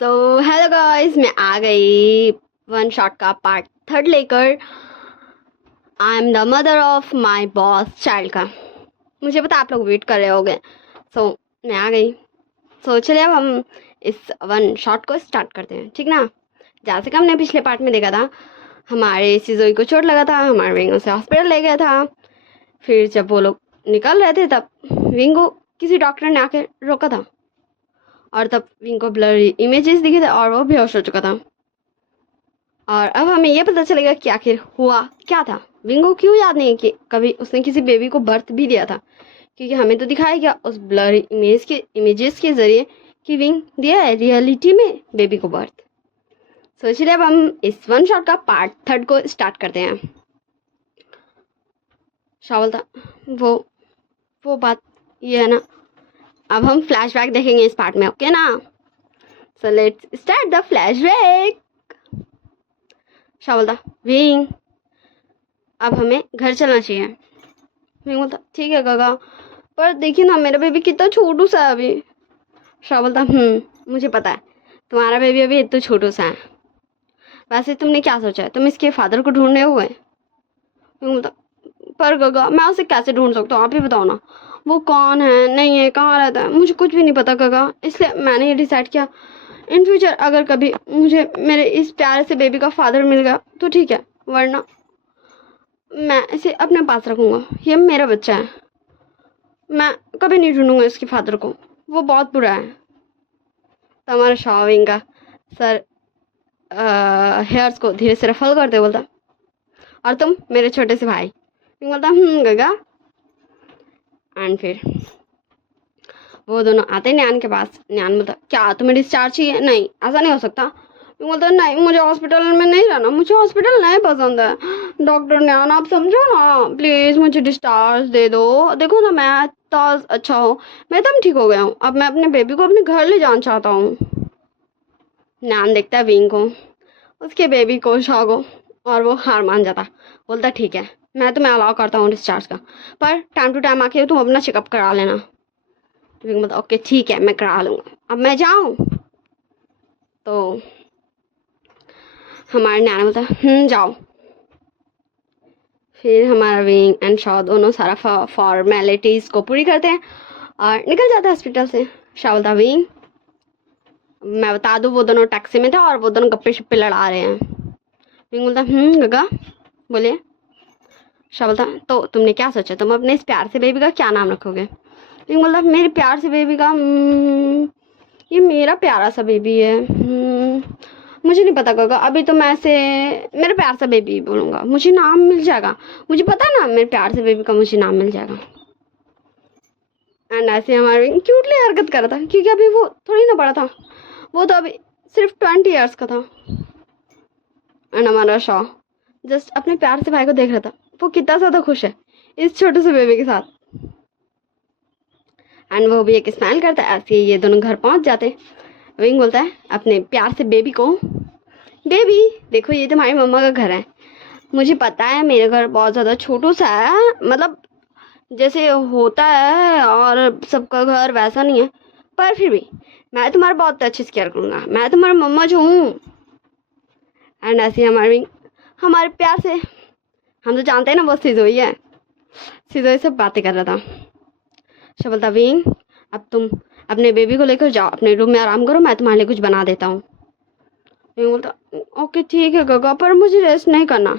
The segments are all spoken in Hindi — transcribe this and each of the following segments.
सो हेलो गाइस, मैं आ गई वन शॉट का पार्ट थर्ड लेकर। I am the mother of my boss child का। मुझे पता आप लोग वेट कर रहे होगे। सो मैं आ गई। चलिए अब हम इस वन शॉट को स्टार्ट करते हैं, ठीक ना। जैसे कि हमने पिछले पार्ट में देखा था, हमारे सिजोई को चोट लगा था, हमारे विंग उसे हॉस्पिटल ले गया था। फिर जब वो लोग निकल रहे थे तब विंग को किसी डॉक्टर ने आके रोका था, और तब विंग को ब्लरी इमेजेस दिखे थे और वो बेहोश हो चुका था। और अब हमें यह पता चलेगा कि आखिर हुआ क्या था। विंग को क्यों याद नहीं कि कभी उसने किसी बेबी को बर्थ भी दिया था, क्योंकि हमें तो दिखाया गया उस ब्लरी इमेजेस के जरिए कि विंग दिया है रियलिटी में बेबी को बर्थ। चलिए अब हम इस वन शॉट का पार्ट थर्ड को स्टार्ट करते हैं। शावल था वो बात ये है ना। अब हम फ्लैशबैक देखेंगे इस पार्ट में, ओके ना। So let's start the flashback. Shovel था विंग, अब हमें घर चलना चाहिए। विंग बोलता ठीक है गगा, पर देखिए ना मेरा बेबी कितना छोटू सा है अभी। शाह बोलता मुझे पता है तुम्हारा बेबी अभी इतना छोटू सा है। वैसे तुमने क्या सोचा है, तुम इसके फादर को ढूंढ रहे हुए। विंग बोलता पर गगा मैं उसे कैसे ढूंढ सकता हूँ, आप ही बताओ ना। वो कौन है, नहीं है, कहाँ रहता है, मुझे कुछ भी नहीं पता गगा। इसलिए मैंने ये डिसाइड किया इन फ्यूचर अगर कभी मुझे मेरे इस प्यारे से बेबी का फादर मिल गया तो ठीक है, वरना मैं इसे अपने पास रखूंगा। ये मेरा बच्चा है, मैं कभी नहीं ढूंढूंगा इसके फादर को, वो बहुत बुरा है। तो हमारा शाविंग का सर हेयर्स को धीरे से रफल करते बोलता और तुम मेरे छोटे से भाई। बोलता गगा। एंड फिर वो दोनों आते न्यान के पास। न्यान बोलता क्या तुम्हें डिस्चार्ज चाहिए, नहीं ऐसा नहीं हो सकता। बोलता नहीं मुझे हॉस्पिटल में नहीं रहना, मुझे हॉस्पिटल नहीं पसंद है। डॉक्टर न्यान आप समझो ना, प्लीज मुझे डिस्चार्ज दे दो। देखो ना मैं तो अच्छा हूँ, मैं एकदम ठीक हो गया हूँ, अब मैं अपने बेबी को अपने घर ले जाना चाहता हूँ। न्यान देखता है विंग को, उसके बेबी को, शॉ को, और वो हार मान जाता। बोलता ठीक है मैं तुम्हें अलाउ करता हूँ डिस्चार्ज का, पर टाइम टू टाइम आके तुम अपना चेकअप करा लेना। विंग बोलता ओके ठीक है मैं करा लूँगा, अब मैं जाऊँ। तो हमारे न्यान बोलता जाओ। फिर हमारा विंग एंड शॉ दोनों सारा फॉर्मेलिटीज़ को पूरी करते हैं और निकल जाते हैं हॉस्पिटल से। शॉ बोलता विंग मैं बता दूँ वो दोनों टैक्सी में थे और वो दोनों गप्पे शप्पे लड़ा रहे हैं। विंग बोलता गगा बोलिए। शॉ बोलता तो तुमने क्या सोचा, तुम अपने इस प्यार से बेबी का क्या नाम रखोगे। विंग बोलता मेरे प्यार से बेबी का ये मेरा प्यारा सा बेबी है। मुझे नहीं पता गगा, अभी तो मैं से मेरा प्यार सा बेबी बोलूँगा, मुझे नाम मिल जाएगा। मुझे पता है ना मेरे प्यार से बेबी का मुझे नाम मिल जाएगा। एंड ऐसे हमारे क्यूटली हरकत कर रहा था, क्योंकि अभी वो थोड़ी ना बड़ा था, वो तो अभी सिर्फ 20 ईयर्स का था। एंड हमारा शॉ जस्ट अपने प्यार से भाई को देख रहा था, वो कितना ज़्यादा खुश है इस छोटे से बेबी के साथ। एंड वो भी एक स्माइल करता है। ऐसे ये दोनों घर पहुंच जाते। विंग बोलता है अपने प्यार से बेबी को बेबी देखो ये तुम्हारी मम्मा का घर है। मुझे पता है मेरा घर बहुत ज़्यादा छोटू सा है, मतलब जैसे होता है और सबका घर वैसा नहीं है, पर फिर भी मैं तुम्हारा बहुत अच्छे से केयर करूँगा, मैं तुम्हारा मम्मा जो हूँ। एंड ऐसे हमारे प्यार से हम तो जानते हैं ना वो सिजोई है, सिजोई से बातें कर रहा था। शबलता विंग अब तुम अपने बेबी को लेकर जाओ, अपने रूम में आराम करो, मैं तुम्हारे लिए कुछ बना देता हूँ। विंग बोलता ओके ठीक है गगा, पर मुझे रेस्ट नहीं करना।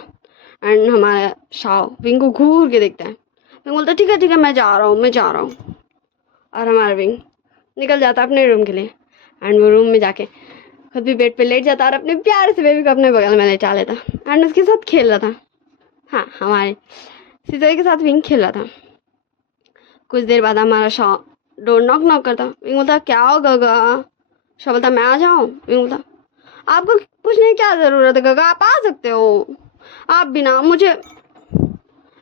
एंड हमारा शाओ विंग को घूर के देखता है। विंग बोलता ठीक है मैं जा रहा हूँ, मैं जा रहा हूँ। और हमारा विंग निकल जाता अपने रूम के लिए। एंड वो रूम में जाके खुद भी बेड पे लेट जाता और अपने प्यारे से बेबी को अपने बगल में लेटा लेता एंड उसके साथ खेल रहा था। हाँ हमारे सिजोई के साथ विंग खेल रहा था। कुछ देर बाद हमारा शॉ डोर नॉक नॉक करता। विंग बोलता क्या हो गगा। शॉ बोलता मैं आ जाऊँ। विंग बोलता आपको पूछने की क्या ज़रूरत है गगा, आप आ सकते हो, आप बिना मुझे।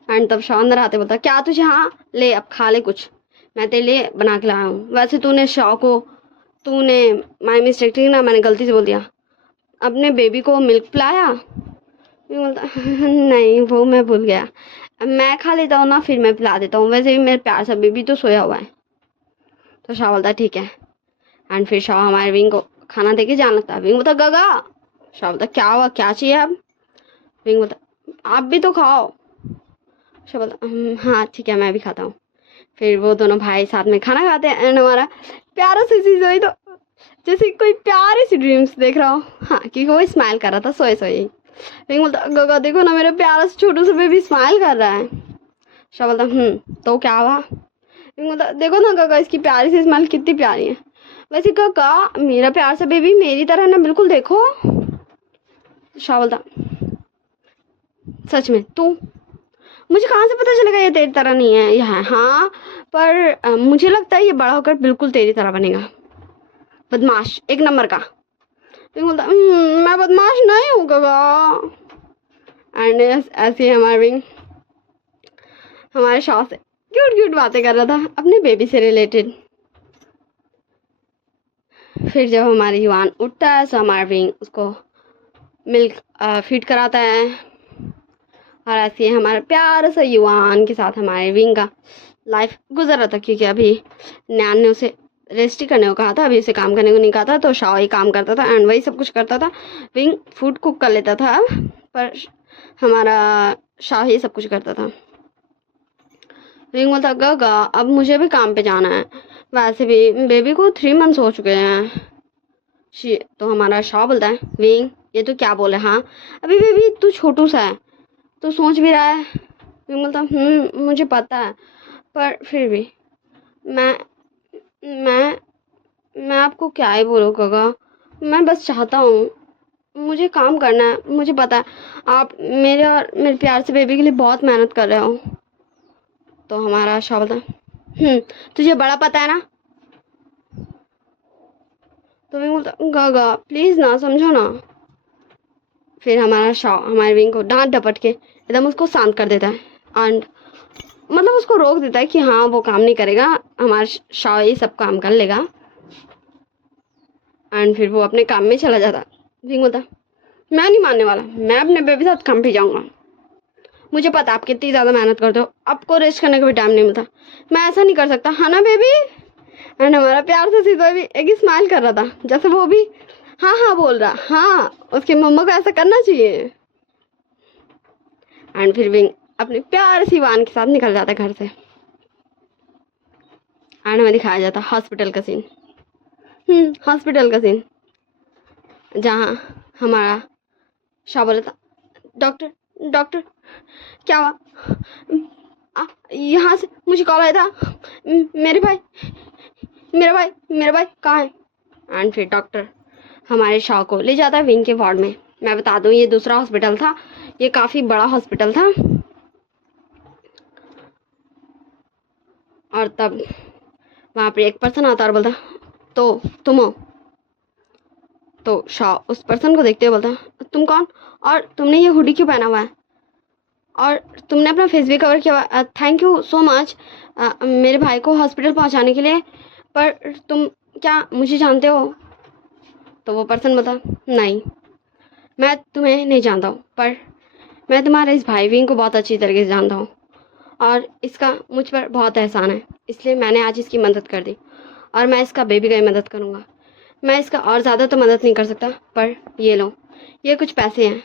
एंड तब शॉ अंदर आते बोलता क्या तुझे, हाँ ले अब खा ले कुछ, मैं तेरे लिए बना के लाया हूँ। वैसे तूने माई मिस्टेक थी ना, मैंने गलती से बोल दिया, अपने बेबी को मिल्क पिलाया। बोलता नहीं वो मैं भूल गया, अब मैं खा लेता हूँ ना फिर मैं पिला देता हूँ, वैसे भी मेरे प्यार सा बेबी तो सोया हुआ है। तो शाह बोलता ठीक है। एंड फिर शाह हमारे विंग को खाना दे के जाना था। विंग बोलता गगा। शाह बोलता क्या हुआ, क्या चाहिए अब? विंग बोलता आप भी तो खाओ। शाह बोलता हाँ ठीक है, मैं भी खाता हूँ। फिर वो दोनों भाई साथ में खाना खाते हैं एंड हमारा प्यारा सी चीज हुई तो जैसे कोई प्यारी सी ड्रीम्स देख रहा हो। हाँ, क्योंकि वो स्माइल कर रहा था सोए सोए ही। विंग बोलता गगा देखो ना, मेरा प्यारा सा छोटू सा बेबी स्माइल कर रहा है। शाह बोलता तो क्या हुआ? विंग बोलता देखो ना गगा, इसकी प्यारी सी स्माइल कितनी प्यारी है। वैसे गगा मेरा प्यार सा बेबी मेरी तरह ना, बिल्कुल देखो। शाह बोलता सच में? तू, मुझे कहाँ से पता चलेगा ये तेरी तरह नहीं है? यह है हाँ, पर मुझे लगता है ये बड़ा होकर बिल्कुल तेरी तरह बनेगा, बदमाश एक नंबर का। विंग बोलता मैं बदमाश नहीं हूँ गगा। एंड ऐसे हमारे विंग हमारे शाह से क्यूट क्यूट बातें कर रहा था अपने बेबी से रिलेटेड। फिर जब हमारी युवान उठता है तो हमारा विंग उसको मिल्क फीड कराता है। और ऐसे ही हमारे प्यार से युवान के साथ हमारे विंग का लाइफ गुजर रहा था, क्योंकि अभी नैन ने उसे रेस्ट ही करने को कहा था, अभी उसे काम करने को नहीं कहा था। तो शाह ही काम करता था एंड वही सब कुछ करता था। विंग फूड कुक कर लेता था, पर हमारा शाह ही सब कुछ करता था। विंग बोलता गगा अब मुझे भी काम पे जाना है, वैसे भी बेबी को 3 मंथ्स हो चुके हैं। तो हमारा शाह बोलता है विंग ये तो क्या बोले, हाँ अभी बेबी तू छोटू सा है, तो सोच भी रहा है। विंग बोलता मुझे पता है, पर फिर भी मैं मैं मैं आपको क्या ही बोलूँ गगा, मैं बस चाहता हूँ, मुझे काम करना है, मुझे पता है आप मेरे और मेरे प्यार से बेबी के लिए बहुत मेहनत कर रहे हो। तो हमारा शाह बोलता तुझे बड़ा पता है ना? तो विंग बोलता गगा प्लीज़ ना, समझो ना। फिर हमारा शाह हमारे विंग को डांट डपट के एकदम उसको शांत कर देता है एंड मतलब उसको रोक देता है कि हाँ वो काम नहीं करेगा, हमारा शाह ही सब काम कर लेगा। एंड फिर वो अपने काम में चला जाता। विंग बोलता मैं नहीं मानने वाला, मैं अपने बेबी साथ काम पे जाऊँगा, मुझे पता आप कितनी ज़्यादा मेहनत करते हो, आपको रेस्ट करने का भी टाइम नहीं मिलता, मैं ऐसा नहीं कर सकता, है ना बेबी? एंड हमारा प्यार से सीधा भी एक स्माइल कर रहा था, जैसे वो भी हाँ हाँ बोल रहा, हाँ उसकी मम्मा को ऐसा करना चाहिए। एंड फिर विंग अपने प्यार सी वान के साथ निकल जाता है घर से। एंड हमें दिखाया जाता हॉस्पिटल का सीन। हॉस्पिटल का सीन जहाँ हमारा शाह बोला था डॉक्टर डॉक्टर क्या हुआ? यहाँ से मुझे कॉल आया था, मेरे भाई कहाँ है? एंड फिर डॉक्टर हमारे शाह को ले जाता है विंग के वार्ड में। मैं बता दूं ये दूसरा हॉस्पिटल था, ये काफ़ी बड़ा हॉस्पिटल था। और तब वहाँ पर एक पर्सन आता और बोलता तो तुम हो? तो शाह उस पर्सन को देखते हुए बोलता तुम कौन, और तुमने ये हुडी क्यों पहना हुआ है, और तुमने अपना फेस भी कवर किया हुआ, थैंक यू सो मच मेरे भाई को हॉस्पिटल पहुंचाने के लिए, पर तुम क्या मुझे जानते हो? तो वो पर्सन बोलता नहीं, मैं तुम्हें नहीं जानता हूँ, पर मैं तुम्हारे इस भाई विंग को बहुत अच्छी तरीके से जानता हूँ और इसका मुझ पर बहुत एहसान है, इसलिए मैंने आज इसकी मदद कर दी और मैं इसका बेबी का ही मदद करूँगा। मैं इसका और ज़्यादा तो मदद नहीं कर सकता, पर ये लो, ये कुछ पैसे हैं,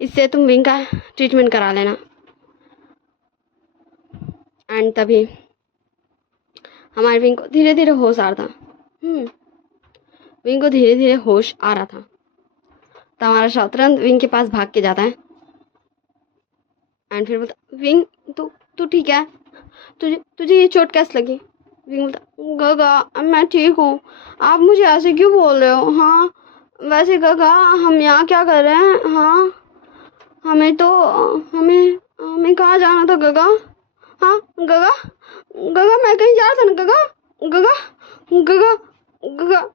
इससे तुम विंग का ट्रीटमेंट करा लेना। एंड तभी हमारे विंग को धीरे धीरे होश आ रहा था। विंग को धीरे धीरे होश आ रहा था। तो हमारा शाह तुरंत विंग के पास भाग के जाता है एंड फिर बोलता विंग तू ठीक है, तुझे ये चोट कैसे लगी? विंग बोलता गगा मैं ठीक हूँ, आप मुझे ऐसे क्यों बोल रहे हो? हाँ वैसे गगा हम यहाँ क्या कर रहे हैं? हाँ हमें कहाँ जाना था गगा? हाँ गगा मैं कहीं जा रहा था ना गगा गगा गगा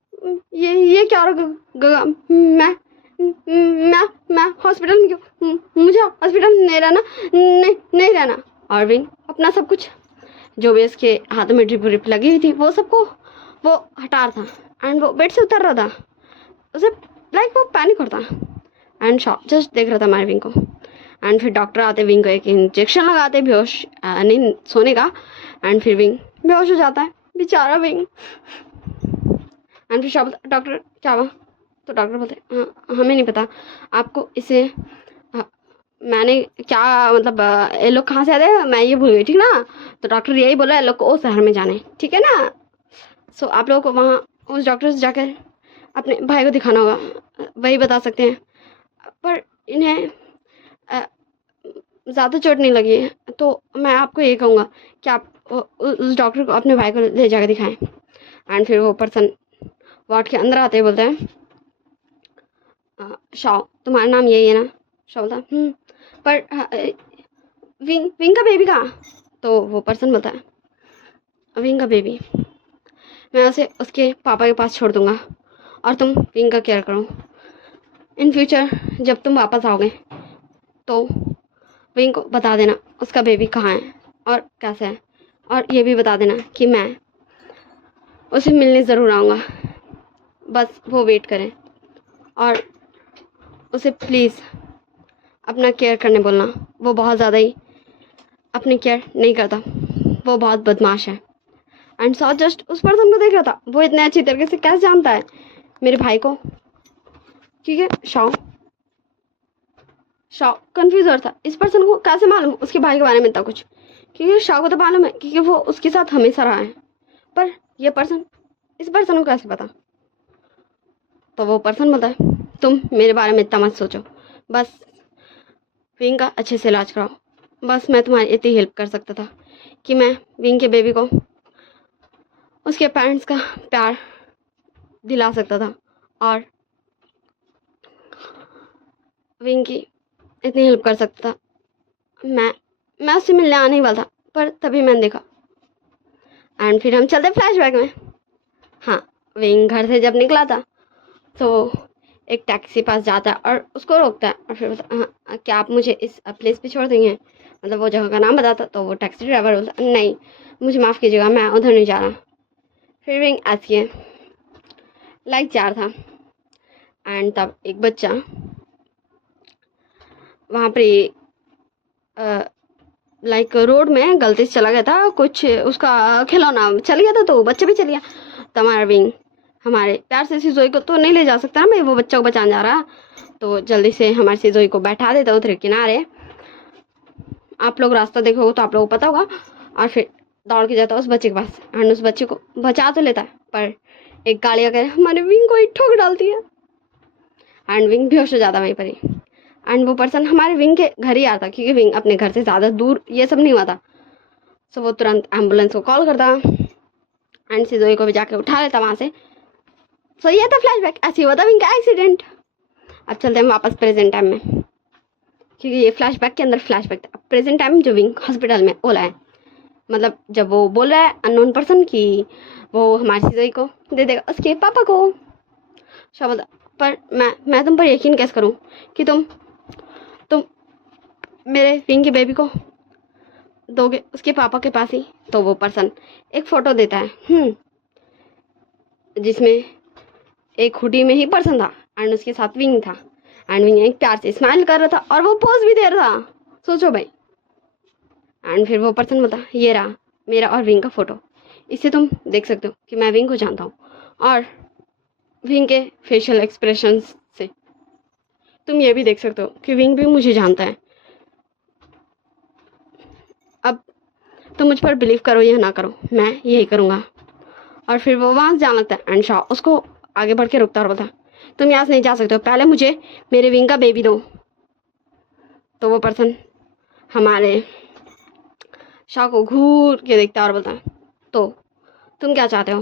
ये क्या रहा गगा? मैं हॉस्पिटल में क्यों? मुझे हॉस्पिटल में नहीं रहना, नहीं रहना। और विंग अपना सब कुछ जो भी उसके हाथों में ड्रिप लगी हुई थी वो सबको वो हटा रहा था एंड वो बेड से उतर रहा था, उसे लाइक वो पैनिक होता एंड शाह जस्ट देख रहा था हमारे विंग को। एंड फिर डॉक्टर आते विंग को एक इंजेक्शन लगाते बेहोश नहीं सोने का, एंड फिर विंग बेहोश हो जाता है बेचारा विंग। एंड फिर शाह बोलता डॉक्टर क्या हुआ? तो डॉक्टर बोलते हाँ हमें नहीं पता, आपको इसे मैंने क्या मतलब ये लोग कहाँ से आते हैं मैं ये भूल गई, ठीक ना? तो डॉक्टर यही बोला ये लोग को उस शहर में जाना है, ठीक है ना? सो आप लोगों को वहाँ उस डॉक्टर से जाकर अपने भाई को दिखाना होगा, वही बता सकते हैं। पर इन्हें ज़्यादा चोट नहीं लगी है, तो मैं आपको ये कहूँगा कि आप उस डॉक्टर को अपने भाई को ले जाकर दिखाएं। एंड फिर वो पर्सन वार्ड के अंदर आते ही बोलता है शाह तुम्हारा नाम यही है ना? शाह बोलता पर विंग विंग का बेबी कहाँ? तो वो पर्सन बोलता है विंग का बेबी मैं उसे उसके पापा के पास छोड़ दूंगा और तुम विंग का केयर करो। इन फ्यूचर जब तुम वापस आओगे तो विंग को बता देना उसका बेबी कहाँ है और कैसे है, और ये भी बता देना कि मैं उसे मिलने ज़रूर आऊँगा, बस वो वेट करें। और उसे प्लीज़ अपना केयर करने बोलना, वो बहुत ज़्यादा ही अपनी केयर नहीं करता, वो बहुत बदमाश है। एंड सॉ जस्ट उस पर्सन को देख रहा था, वो इतने अच्छी तरीके से कैसे जानता है मेरे भाई को? ठीक है, शाह कंफ्यूज हो रहा था, इस पर्सन को कैसे मालूम उसके भाई के बारे में इतना कुछ? क्योंकि शाह को तो मालूम है क्योंकि वो उसके साथ हमेशा रहा है, पर ये पर्सन इस पर्सन को कैसे पता? तो वो पर्सन बोलता है तुम मेरे बारे में इतना मत सोचो, बस विंग का अच्छे से इलाज कराओ। बस मैं तुम्हारी इतनी हेल्प कर सकता था कि मैं विंग के बेबी को उसके पेरेंट्स का प्यार दिला सकता था और विंग की इतनी हेल्प कर सकता था। मैं उससे मिलने आने ही वाला था, पर तभी मैंने देखा। एंड फिर हम चलते फ्लैशबैक में। हाँ, विंग घर से जब निकला था तो एक टैक्सी पास जाता है और उसको रोकता है और फिर बोलता हाँ क्या आप मुझे इस प्लेस पे छोड़ देंगे? मतलब वो जगह का नाम बताता, तो वो टैक्सी ड्राइवर बोलता नहीं मुझे माफ़ कीजिएगा मैं उधर नहीं जा रहा। फिर विंग ऐसी है लाइक जा रहा था एंड तब एक बच्चा वहाँ पर लाइक रोड में गलती से चला गया था, कुछ उसका खिलौना चल गया था तो बच्चा भी चल गया। तो हमारा विंग हमारे प्यार से सिजोई को तो नहीं ले जा सकता ना, मैं वो बच्चा को बचाने जा रहा, तो जल्दी से हमारे सिजोई को बैठा देता उधर किनारे। आप लोग रास्ता देखोगे तो आप लोगों को पता होगा। और फिर दौड़ के जाता उस बच्चे के पास एंड उस बच्चे को बचा तो लेता है, पर एक गाड़ी आकर हमारे विंग को ही ठोक डालती है एंड विंग बेहोश हो जाता वहीं पर ही। एंड वो पर्सन हमारे विंग के घर ही आता क्योंकि विंग अपने घर से ज़्यादा दूर ये सब नहीं हुआ था। सो वो तुरंत एम्बुलेंस को कॉल करता एंड सिजोई को भी जाके उठा लेता वहाँ से। सो ये था फ्लैशबैक, ऐसे हुआ था विंग का एक्सीडेंट। अब चलते हैं वापस प्रेजेंट टाइम में, क्योंकि ये फ्लैशबैक के अंदर फ्लैशबैक था। प्रेजेंट टाइम जो विंग हॉस्पिटल में बोला है, मतलब जब वो बोल रहा है अननोन पर्सन कि वो हमारी सिजोई को दे देगा उसके पापा को। शायद पर मैं तुम पर यकीन कैसे करूँ कि तुम मेरे विंग के बेबी को दोगे उसके पापा के पास ही? तो वो पर्सन एक फ़ोटो देता है जिसमें एक हुडी में ही पर्सन था एंड उसके साथ विंग था एंड विंग एक प्यार से स्माइल कर रहा था और वो पोज भी दे रहा था, सोचो भाई। एंड फिर वो पर्सन बोलता ये रहा मेरा और विंग का फ़ोटो, इससे तुम देख सकते हो कि मैं विंग को जानता हूँ और विंग के फेशियल एक्सप्रेशंस से तुम ये भी देख सकते हो कि विंग भी मुझे जानता है। अब तुम मुझ पर बिलीव करो या ना करो, मैं यही करूँगा। और फिर वो वहाँ से जाने लगता है एंड शाह उसको आगे बढ़ के रुकता और बोलता तुम यहाँ से नहीं जा सकते हो, पहले मुझे मेरे विंग का बेबी दो। तो वो पर्सन हमारे शाह को घूर के देखता है और बोलता है तो तुम क्या चाहते हो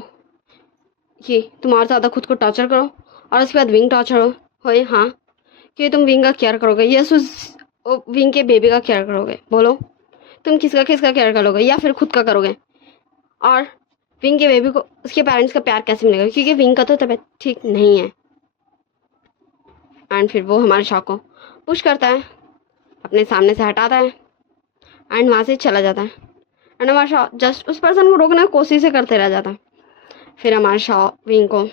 कि तुम और ज़्यादा खुद को टॉर्चर करो और उसके बाद विंग टॉर्चर हो? हाँ, कि तुम विंग का केयर करोगे या उस विंग के बेबी का केयर करोगे? बोलो तुम किसका केयर करोगे या फिर खुद का करोगे? और विंग के बेबी को उसके पेरेंट्स का प्यार कैसे मिलेगा क्योंकि विंग का तो तबीयत ठीक नहीं है। एंड फिर वो हमारे शाह को पुश करता है, अपने सामने से हटाता है एंड वहाँ से चला जाता है एंड हमारा शाह जस्ट उस पर्सन को रोकने की कोशिश ही करते रह जाता है। फिर हमारा शाह विंग को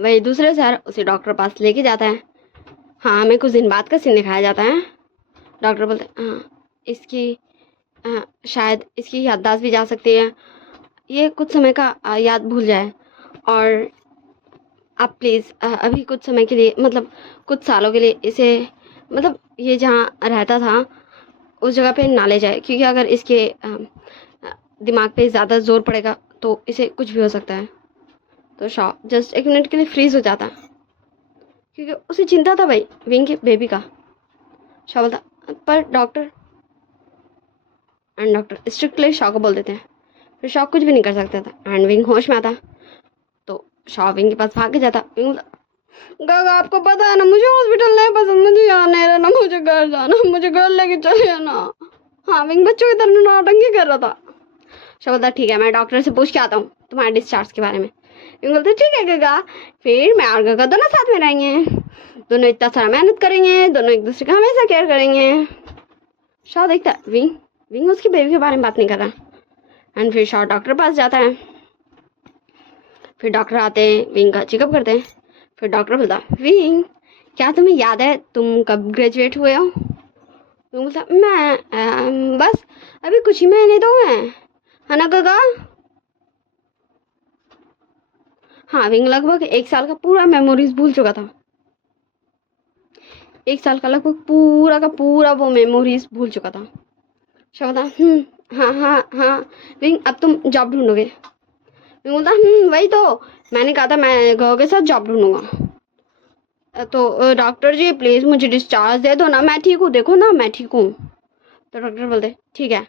वही दूसरे शहर उसी डॉक्टर पास लेके जाता है। हाँ, हमें कुछ दिन बाद का सीन दिखाया जाता है। डॉक्टर बोलते हैं हाँ इसकी शायद इसकी याददाश्त भी जा सकती है, ये कुछ समय का याद भूल जाए और आप प्लीज़ अभी कुछ समय के लिए, मतलब कुछ सालों के लिए इसे, मतलब ये जहाँ रहता था उस जगह पे ना ले जाए, क्योंकि अगर इसके दिमाग पे ज़्यादा जोर पड़ेगा तो इसे कुछ भी हो सकता है। तो शॉ जस्ट 1 मिनट के लिए फ्रीज हो जाता, क्योंकि उसे चिंता था भाई विंग के बेबी का। शॉ बोलता, पर doctor, and doctor strictly Shaw को बोल देते हैं। फिर शॉ कुछ भी नहीं कर सकता था एंड विंग होश में आता। तो शॉ विंग के पास भाग के जाता। विंग बोलता, गागा आपको पता है ना मुझे हॉस्पिटल नहीं पसंद, मुझे यहाँ नहीं रहना, मुझे घर जाना, मुझे घर लेके चले आना। हाँ, विंग बच्चों की तरह नौटंकी कर रहा था। शॉ बोलता, ठीक है मैं डॉक्टर से पूछ के आता हूँ तुम्हारे डिस्चार्ज के बारे में। विंग बोलते, ठीक है गगा। फिर मैं और गगा दोनों साथ में रहेंगे, दोनों इतना सारा मेहनत करेंगे, दोनों एक दूसरे का हमेशा केयर करेंगे। शॉ देखता विंग विंग उसकी बेबी के बारे में बात नहीं कर रहा। एंड फिर शॉ डॉक्टर पास जाता है। फिर डॉक्टर आते हैं, विंग का चेकअप करते हैं। फिर डॉक्टर बोलता, विंग क्या तुम्हें याद है तुम कब ग्रेजुएट हुए हो? विंग बोलता, मैं बस अभी कुछ ही महीने तो हुए हैं, है ना गगा? हाँ, विंग लगभग 1 साल का पूरा मेमोरीज भूल चुका था। 1 साल का पूरा वो मेमोरीज भूल चुका था। शॉ बोलता, हाँ हाँ हाँ विंग अब तुम जॉब ढूंढोगे? विंग बोलता, वही तो मैंने कहा था, मैं गगा के साथ जॉब ढूंढूंगा। तो डॉक्टर जी प्लीज़ मुझे डिस्चार्ज दे दो ना, मैं ठीक हूँ, देखो ना मैं ठीक हूँ। तो डॉक्टर बोलते, ठीक है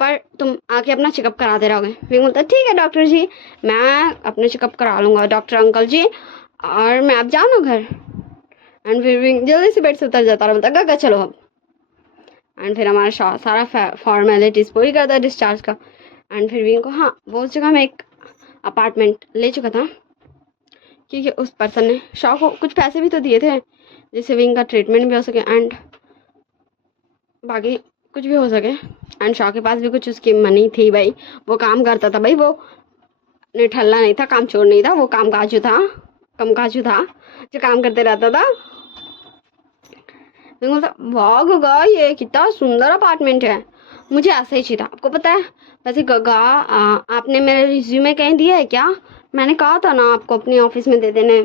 पर तुम आके अपना चेकअप कराते रहोगे। विंग बोलता, ठीक है डॉक्टर जी, मैं अपना चेकअप करा लूँगा डॉक्टर अंकल जी, और मैं अब जाऊँ ना घर? एंड फिर विंग जल्दी से बेड से उतर जाता और बोलता, गगा चलो अब। एंड फिर हमारा सारा फॉर्मेलिटीज़ पूरी करता है डिस्चार्ज का। एंड फिर विंग को, हाँ वो उस जगह में एक अपार्टमेंट ले चुका था, क्योंकि उस पर्सन ने शॉ को कुछ पैसे भी तो दिए थे जिससे विंग का ट्रीटमेंट भी हो सके एंड बाकी कुछ भी हो सके। एंड शॉ के पास भी कुछ उसकी मनी थी भाई, वो काम करता था भाई, वो निठल्ला नहीं था, काम चोर नहीं था, वो कामकाजू था, कमकाजू था जो काम करते रहता था। विंग बोलता, वाह गगा ये कितना सुंदर अपार्टमेंट है, मुझे ऐसा ही चाहिए था। आपको पता है वैसे गगा आपने मेरा रिज्यूमे कहीं दिया है क्या? मैंने कहा था ना आपको अपनी ऑफिस में दे देने।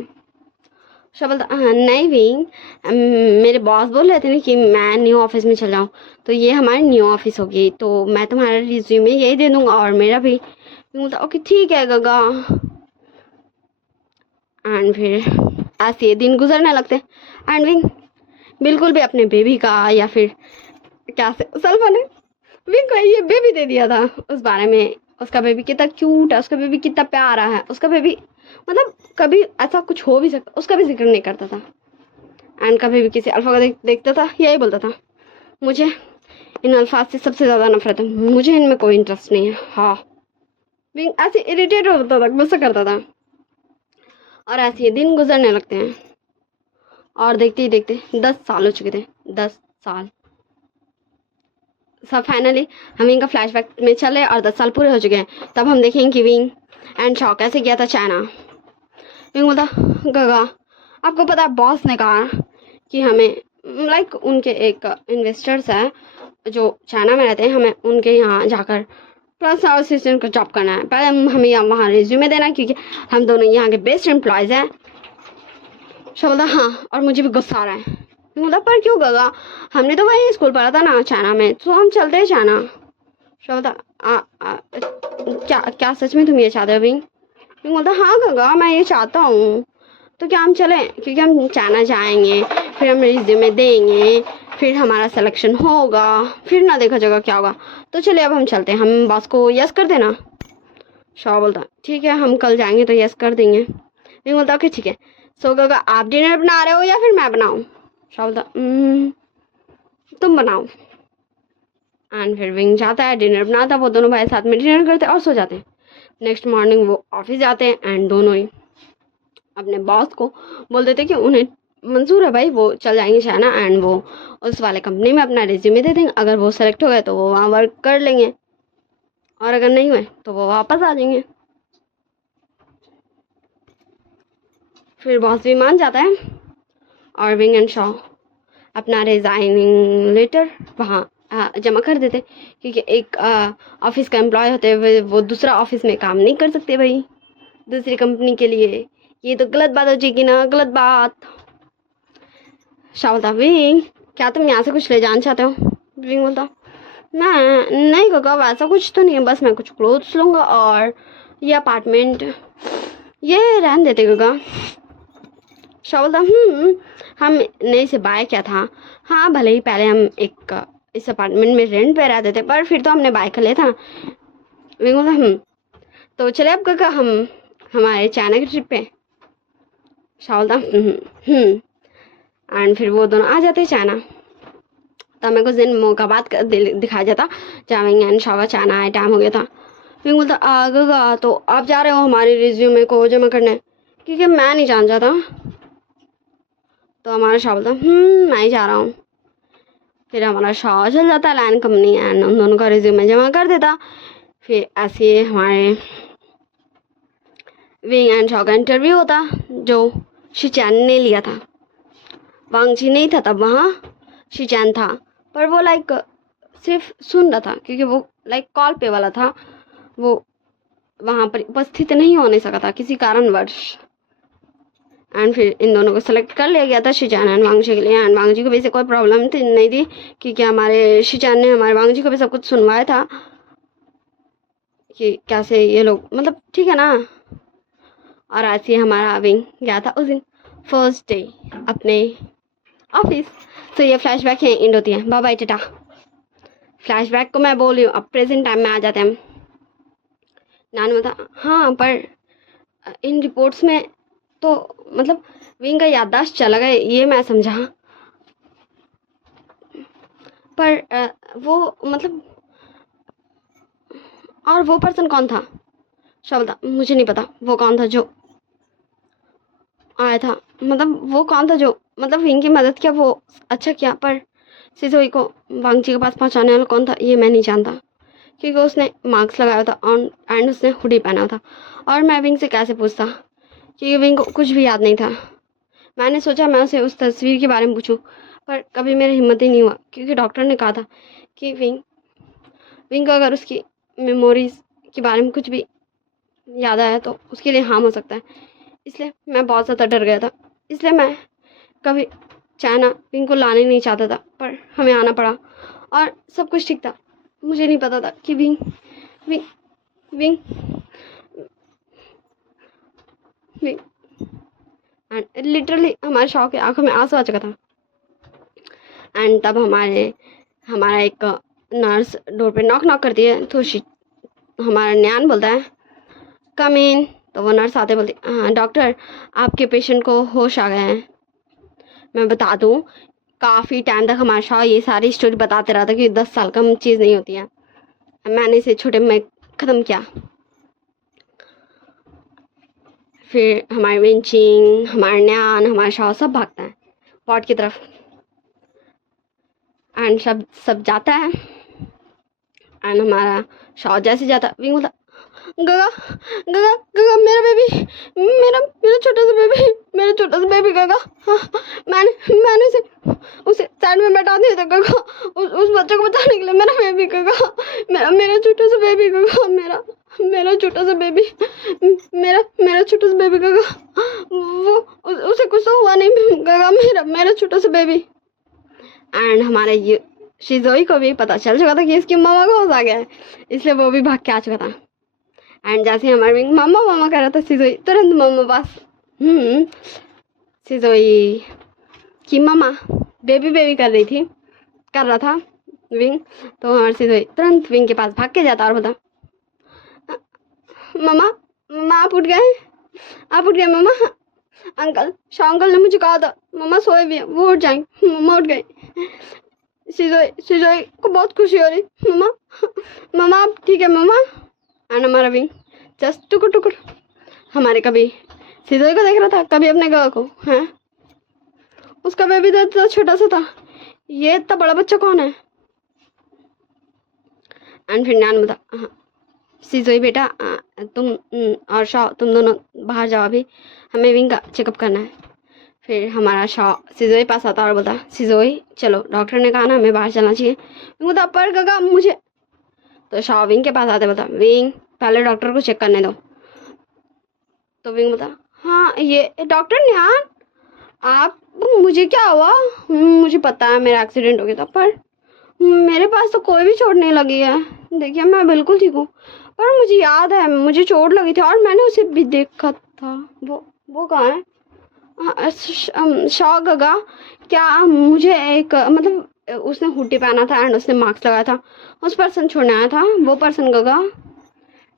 शॉ बोलता, नहीं विंग मेरे बॉस बोल रहे थे ना कि मैं न्यू ऑफिस में चल जाऊँ, तो ये हमारी न्यू ऑफिस होगी, तो मैं तुम्हारा रिज्यूमे यही दे दूंगा और मेरा भी। विंग बोलता, ओके ठीक है गगा। एंड फिर ऐसे ये दिन गुजरने लगते। एंड विंग बिल्कुल भी अपने बेबी का या फिर क्या से सल्फा ने विंग को ये बेबी दे दिया था उस बारे में, उसका बेबी कितना क्यूट है, उसका बेबी कितना प्यारा है, उसका बेबी मतलब कभी ऐसा कुछ हो भी सकता, उसका भी जिक्र नहीं करता था। एंड कभी भी किसी अल्फा को देखता था यही बोलता था, मुझे इन अल्फाज से सबसे ज़्यादा नफरत है, मुझे इनमें कोई इंटरेस्ट नहीं है। हाँ, विंग ऐसे इरिटेट होता था, गुस्सा करता था। और ऐसे ये दिन गुजरने लगते हैं और देखते ही देखते 10 साल हो चुके थे। 10 साल सब फाइनली हम विंग का फ्लैशबैक में चले और 10 साल पूरे हो चुके हैं। तब हम देखेंगे कि विंग एंड शॉ कैसे गया था चाइना। विंग बोलता, गगा आपको पता है बॉस ने कहा कि हमें लाइक उनके एक इन्वेस्टर्स है जो चाइना में रहते हैं, हमें उनके यहाँ जाकर प्लस असिस्टेंट का जॉब करना है। पहले हमें यहाँ वहाँ रिज्यूमे देना है क्योंकि हम दोनों यहाँ के बेस्ट एम्प्लॉयज़ हैं। शॉ बोलता, हाँ और मुझे भी गुस्सा आ रहा है। मतलब पर क्यों गगा, हमने तो वही स्कूल पढ़ा था ना चाइना में, तो हम चलते हैं चाइना। शॉ बोलता, क्या क्या सच में तुम ये चाहते हो विंग? विंग बोलता, हाँ गगा मैं ये चाहता हूँ, तो क्या हम चलें? क्योंकि हम चाइना जाएंगे, फिर हम रिज्यूमे देंगे, फिर हमारा सिलेक्शन होगा, फिर ना देखा जाएगा क्या होगा, तो चलिए अब हम चलते हैं, हम बॉस को यस कर देना। शॉ बोलता, ठीक है हम कल जाएंगे तो यस कर देंगे। विंग बोलता, ओके ठीक है। सो गगा आप डिनर बना रहे हो या फिर मैं बनाऊँ? शॉ बोलता, तुम बनाओ। एंड फिर विंग जाता है, डिनर बनाता, वो दोनों भाई साथ में डिनर करते और सो जाते हैं। नेक्स्ट मॉर्निंग वो ऑफिस जाते हैं एंड दोनों ही अपने बॉस को बोल देते कि उन्हें मंजूर है भाई, वो चल जाएंगे चाइना एंड वो उस वाले कंपनी में अपना रिज्यूमे दे देंगे। अगर वो सेलेक्ट हो गए तो वो वहाँ वर्क कर लेंगे और अगर नहीं हुए तो वो वापस आ जाएंगे। फिर बॉस भी मान जाता है और विंग एंड शॉ अपना रिजाइनिंग लेटर वहाँ जमा कर देते, क्योंकि एक ऑफिस का एम्प्लॉय होते हुए वो दूसरा ऑफिस में काम नहीं कर सकते भाई, दूसरी कंपनी के लिए, ये तो गलत बात हो जाएगी ना, गलत बात। शाह बोलता विंग क्या तुम यहाँ से कुछ ले जाना चाहते हो? विंग बोलता मैं नहीं गगा वैसा कुछ तो नहीं है, बस मैं कुछ क्लोथ्स लूँगा और ये अपार्टमेंट ये रहने देते गगा। शाह बोलता हमने इसे बाय किया था, हाँ भले ही पहले हम एक इस अपार्टमेंट में रेंट पे रहते थे पर फिर तो हमने बाय कर लिया था। विंग बोलता तो चले अब गगा हम हमारे चाइना की ट्रिप पे। शाह बोलता एंड फिर वो दोनों आ जाते चाइना। तब मेरे को जिन मौका बाद दिखाया जाता जहाँ विंग एंड शाह का चाइना आए टाइम हो गया था। विंग बोलता गगा तो आप जा रहे हो हमारे रिज्यूमे को जमा करने? क्योंकि मैं नहीं जाना चाहता। तो हमारा शाह बोलता मैं ही जा रहा हूँ। फिर हमारा शाह चल जाता लाइन कंपनी एंड उन दोनों का रिज्यूमे जमा कर देता। फिर ऐसे हमारे विंग एंड शाह का इंटरव्यू होता जो शिचैन ने लिया था। वांगजी नहीं था तब वहाँ, शिचैन था, पर वो लाइक सिर्फ सुन रहा था क्योंकि वो लाइक कॉल पे वाला था, वो वहाँ पर उपस्थित नहीं होने सका था किसी कारणवश। एंड फिर इन दोनों को सेलेक्ट कर लिया गया था शिचैन एंड वांगजी के लिए। एंड वांगजी को भी कोई प्रॉब्लम नहीं थी क्योंकि हमारे शिचैन ने हमारे वांगजी को भी सब कुछ सुनवाया था कि कैसे ये लोग मतलब ठीक है ना। और ऐसे हमारा विंग गया था उस दिन फर्स्ट डे अपने ऑफिस। तो ये फ्लैशबैक है एंड होती है। Bye bye Tata. फ्लैशबैक को मैं बोल रही हूँ अब प्रेजेंट टाइम में आ जाते हैं हम। नानी बता हाँ पर इन रिपोर्ट्स में तो मतलब विंग का याददाश्त चला गया ये मैं समझा, पर वो मतलब और वो पर्सन कौन था? शब्द मुझे नहीं पता वो कौन था जो आया था, मतलब वो कौन था जो मतलब विंग की मदद किया वो अच्छा किया, पर सिजोई को वांगजी के पास पहुंचाने वाला कौन था ये मैं नहीं जानता क्योंकि उसने मास्क लगाया था एंड उसने हुडी पहना था। और मैं विंग से कैसे पूछता क्योंकि विंग को कुछ भी याद नहीं था। मैंने सोचा मैं उसे उस तस्वीर के बारे में पूछूं पर कभी मेरी हिम्मत ही नहीं हुआ क्योंकि डॉक्टर ने कहा था कि विंग को अगर उसकी मेमोरीज के बारे में कुछ भी याद आया तो उसके लिए हार्म हो सकता है। इसलिए मैं बहुत ज़्यादा डर गया था, इसलिए मैं कभी चाइना विंग को लाने नहीं चाहता था पर हमें आना पड़ा और सब कुछ ठीक था। मुझे नहीं पता था कि wing wing wing wing and literally हमारे शाह की आंखों में आंसू आ चुका था। एंड तब हमारा एक नर्स डोर पे नॉक करती है तो हमारा न्यान बोलता है कम इन। तो वो नर्स आते बोलती हाँ डॉक्टर आपके पेशेंट को होश आ गए हैं। मैं बता दूँ काफ़ी टाइम तक हमारा शाह ये सारी स्टोरी बताते रहा था कि 10 साल कम चीज़ नहीं होती है। मैंने इसे छोटे में ख़त्म किया। फिर हमारे विंचिंग हमारा न्यान हमारा शाह सब भागता है पॉट की तरफ एंड सब जाता है। एंड हमारा शाह जैसे जाता विंग बोलता गगा गगा गगा मेरा बेबी मेरा मेरा छोटा सा बेबी गगा। हाँ मैंने उसे साइड में बैठा दिया था गगा उस बच्चे को बचाने के लिए। मेरा बेबी गगा मेरा छोटा सा बेबी गगा मेरा छोटा सा बेबी मेरा छोटा सा बेबी गगा वो उसे कुछ तो हुआ नहीं गगा मेरा छोटा सा बेबी। एंड हमारे ये शिजोई को भी पता चल चुका था कि इसकी मामा को होश आ गया है इसलिए वो भी भाग के आ चुका था। एंड जैसे हमारे विंग मामा कर रहा था सिजोई तुरंत मामा पास सिजोई की मामा बेबी कर रहा था विंग। तो हमारे सिजोई तुरंत विंग के पास भाग के जाता और बोलता मामा आप उठ गए मामा। शाह अंकल ने मुझे कहा था मामा सोए भी है वो उठ जाएंगे। मामा उठ गए। सिजोई को बहुत खुशी हो रही मामा आप ठीक है मामा। एंड हमारा विंग जस्ट टुकुर हमारे कभी सिजोई को देख रहा था कभी अपने गवा को। हैं उसका बेबी तो छोटा सा था ये इतना बड़ा बच्चा कौन है? एंड फिर न्यान बता हाँ सिजोई बेटा तुम और शाह तुम दोनों बाहर जाओ अभी हमें विंग का चेकअप करना है। फिर हमारा शाह सिजोई पास आता और बोलता सिजोई चलो डॉक्टर ने कहा ना हमें बाहर चलना चाहिए। बोलता पर गगा मुझे। तो शाह विंग के पास आते बोलता विंग पहले डॉक्टर को चेक करने दो। तो विंग बोलता, हाँ ये डॉक्टर निहान, आप, मुझे क्या हुआ? मुझे पता है मेरा एक्सीडेंट हो गया था, पर मेरे पास तो कोई भी चोट नहीं लगी है। देखिए मैं बिल्कुल ठीक हूँ, पर मुझे याद है मुझे चोट लगी थी और मैंने उसे भी देखा था। वो कहाँ है? शॉक गगा, क्या मुझे एक मतलब उसने हुडी पहना था एंड उसने मास्क लगाया था, उस पर्सन छोड़ने आया था, वो पर्सन गगा।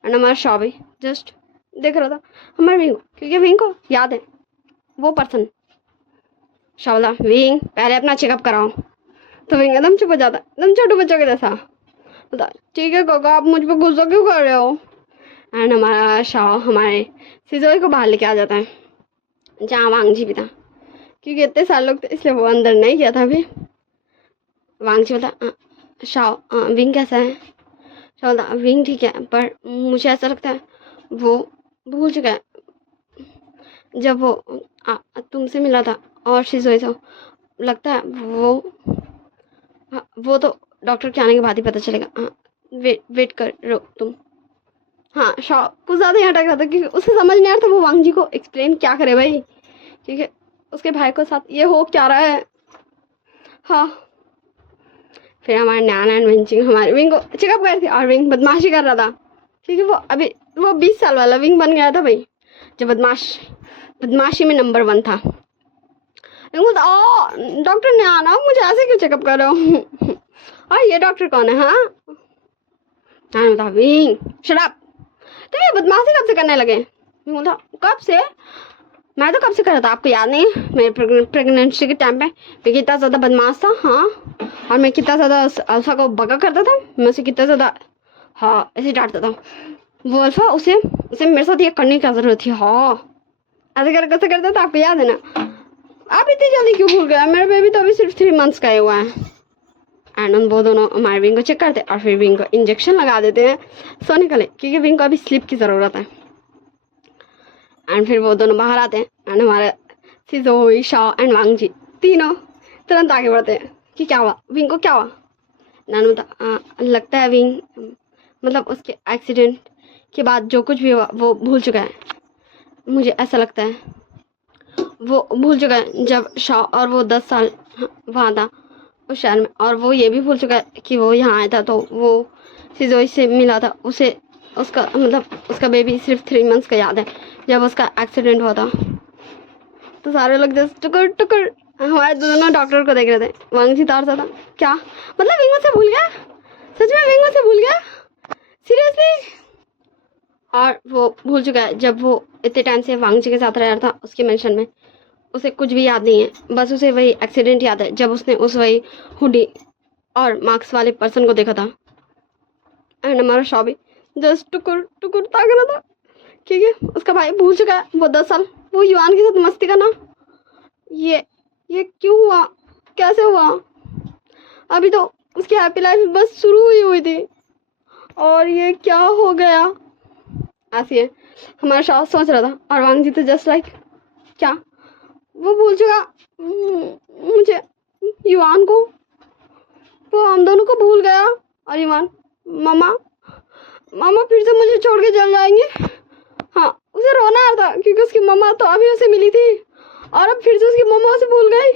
एंड हमारा शॉ भी जस्ट देख रहा था हमारे विंग को, क्योंकि विंग को याद है वो पर्सन। शावला, विंग पहले अपना चेकअप कराओ। तो विंग एकदम चुप हो जाता, एकदम छोटे बच्चों के जैसा बोलता, ठीक है गगा, आप मुझ पर गुस्सा क्यों कर रहे हो? एंड हमारा शाह हमारे सिजोई को बाहर लेके आ जाता है, जहाँ वांगजी भी था, क्योंकि इतने सारे लोग थे इसलिए वो अंदर नहीं गया था अभी। वांगजी बोलता, शाह विंग कैसा है? शाह बोलता, विंग ठीक है, पर मुझे ऐसा लगता है वो भूल चुका है जब वो तुमसे मिला था और शिजोई से, लगता है वो तो डॉक्टर के आने के बाद ही पता चलेगा। वेट करो तुम। हाँ, शाह कुछ ज़्यादा ही अटक रहा था क्योंकि उसे समझ नहीं आ रहा था वो वांगजी को एक्सप्लेन क्या करे भाई, क्योंकि उसके भाई को साथ ये हो क्या रहा है। हाँ, फिर हमारे नैन एंड विंचिंग हमारे विंग को चेकअप कर थे और विंग बदमाशी कर रहा था, क्योंकि वो 20 साल वाला विंग बन गया था भाई, जो बदमाशी में नंबर 1 था। विंग बोलता, ओ डॉक्टर ने आना, मुझे ऐसे क्यों चेकअप कर रहे हो? और ये डॉक्टर कौन है? हाँ, नैन बोलता, विंग शट अप, तो ये बदमाशी कब से करने लगे? विंग बोलता, कब से? मैं तो कब से कर रहा था, आपको याद नहीं है? मेरे प्रेगनेंसी के टाइम पे मैं कितना ज़्यादा बदमाश था। हाँ, और मैं कितना ज़्यादा अल्फा को बगा करता था, मैं उसे कितना ज़्यादा हाँ ऐसे डांटता था। वो अल्फा उसे मेरे साथ ये करने की ज़रूरत थी। हाँ, ऐसे कैसे करता था, आपको याद है ना? आप इतनी जल्दी क्यों भूल गए? मेरा बेबी तो अभी सिर्फ 3 मंथ्स का ही हुआ है। एंड वो दोनों हमारे विंग को चेक करते और फिर विंग को इंजेक्शन लगा देते हैं सोने के लिए, क्योंकि विंग को अभी स्लीप की ज़रूरत है। एंड फिर वो दोनों बाहर आते हैं एंड हमारे सिजोई, शाह एंड वांगजी तीनों तुरंत आगे बढ़ते हैं कि क्या हुआ, विंग को क्या हुआ? नानू लगता है विंग मतलब उसके एक्सीडेंट के बाद जो कुछ भी हुआ वो भूल चुका है। मुझे ऐसा लगता है वो भूल चुका है जब शाह और वो 10 साल वहाँ था उस शहर में, और वो ये भी भूल चुका है कि वो यहाँ आया था तो वो सिजोई से मिला था। उसे उसका बेबी सिर्फ 3 मंथ्स का याद है जब उसका एक्सीडेंट हुआ था। तो सारे लोग जस्ट टुकर टुकर हमारे दोनों डॉक्टर को देख रहे थे। वांगजी तार सा था, क्या मतलब विंग से भूल गया? सच में विंग से भूल गया? सीरियसली? और वो भूल चुका है जब वो इतने टाइम से वांगजी के साथ रह रहा था उसके मेंशन में, उसे कुछ भी याद नहीं है, बस उसे वही एक्सीडेंट याद है जब उसने उस वही हुडी और मार्क्स वाले पर्सन को देखा था। एंड हमारा शॉ भी जस्ट टुकुर टुकुर ताक रहा था, क्योंकि उसका भाई भूल चुका है वो 10 साल वो युआन के साथ मस्ती करना। ये क्यों हुआ, कैसे हुआ? अभी तो उसकी हैप्पी लाइफ बस शुरू हुई थी और ये क्या हो गया? ऐसी है हमारा शॉ सोच रहा था और वांगजी तो जस्ट लाइक क्या वो भूल चुका मुझे, युआन को, वो हम दोनों को भूल गया। और युआन, मामा फिर से मुझे छोड़ के चल जाएंगे? हाँ, उसे रोना आ रहा था क्योंकि उसकी मम्मा तो अभी उसे मिली थी और अब फिर से उसकी मम्मा उसे भूल गई।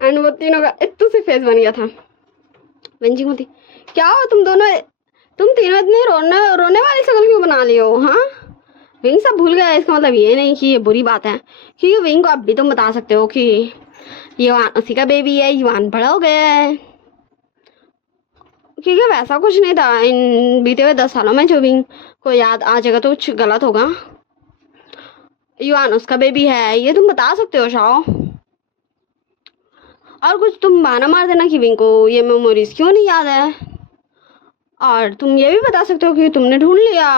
एंड वो तीनों का इतू से फेस बन गया था। वेंजिंग होती, क्या हो तुम तीनों इतने रोने वाली शक्ल क्यों बना ली हो? हाँ, विंग सब भूल गया, इसका मतलब ये नहीं कि ये बुरी बात है, क्योंकि विंग को अब भी तुम बता सकते हो कि युआन उसी का बेबी है, युआन बड़ा हो गया है, क्योंकि वैसा कुछ नहीं था इन बीते हुए 10 सालों में जो विंग को याद आ जाएगा तो कुछ गलत होगा। युआन उसका बेबी है, ये तुम बता सकते हो शाओ। और कुछ तुम बहाना मार देना कि विंग को ये मेमोरीज क्यों नहीं याद है, और तुम ये भी बता सकते हो कि तुमने ढूंढ लिया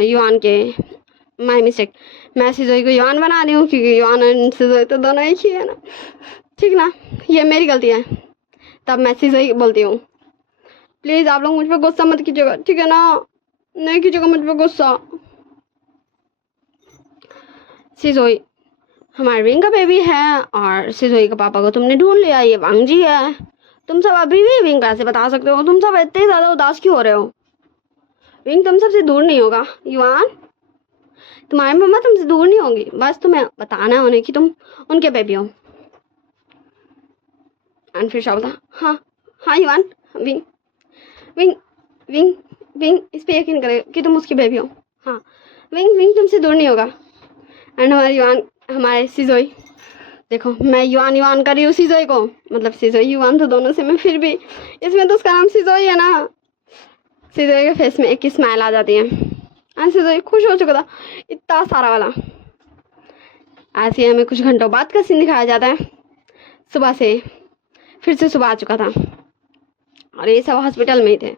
युआन के। माय मिस्टेक, मैं सिजोई को युआन बना रही हूँ क्योंकि युआन और सिजोई तो दोनों एक ही है ना, ठीक ना? ये मेरी गलती है, तब मैं सिजोई बोलती हूँ। प्लीज़ आप लोग मुझ पर गुस्सा मत कीजिएगा, ठीक है ना? नहीं कीजिएगा मुझ पर गुस्सा। सिजोई हमारे विंग का बेबी है और सिजोई का पापा को तुमने ढूंढ लिया, ये वांगजी है। तुम सब अभी भी विंग कैसे बता सकते हो? तुम सब इतने ज़्यादा उदास क्यों हो रहे हो? विंग तुम सबसे दूर नहीं होगा युआन, तुम्हारी मम्मा तुमसे दूर नहीं होंगी, बस तुम्हें बताना है उन्हें कि तुम उनके बेबी हो। एंड फिर शाह बोला हाँ हाँ युवान, विंग विंग विंग विंग इस पे यकीन करे कि तुम उसकी बेबी हो। हाँ विंग विंग तुमसे दूर नहीं होगा। एंड हमारे युवान, हमारे सिजोई, देखो मैं युवान युवान कर रही हूँ सिजोई को, मतलब सिजोई युवान तो दोनों से मैं, फिर भी इसमें तो उसका नाम सिजोई है ना। सिजोई के फेस में एक स्माइल आ जाती है एंड सिजोई खुश हो चुका था इतना सारा वाला। ऐसे ही हमें कुछ घंटों बाद का सीन दिखाया जाता है। सुबह से फिर से सुबह आ चुका था और ये सब हॉस्पिटल में ही थे।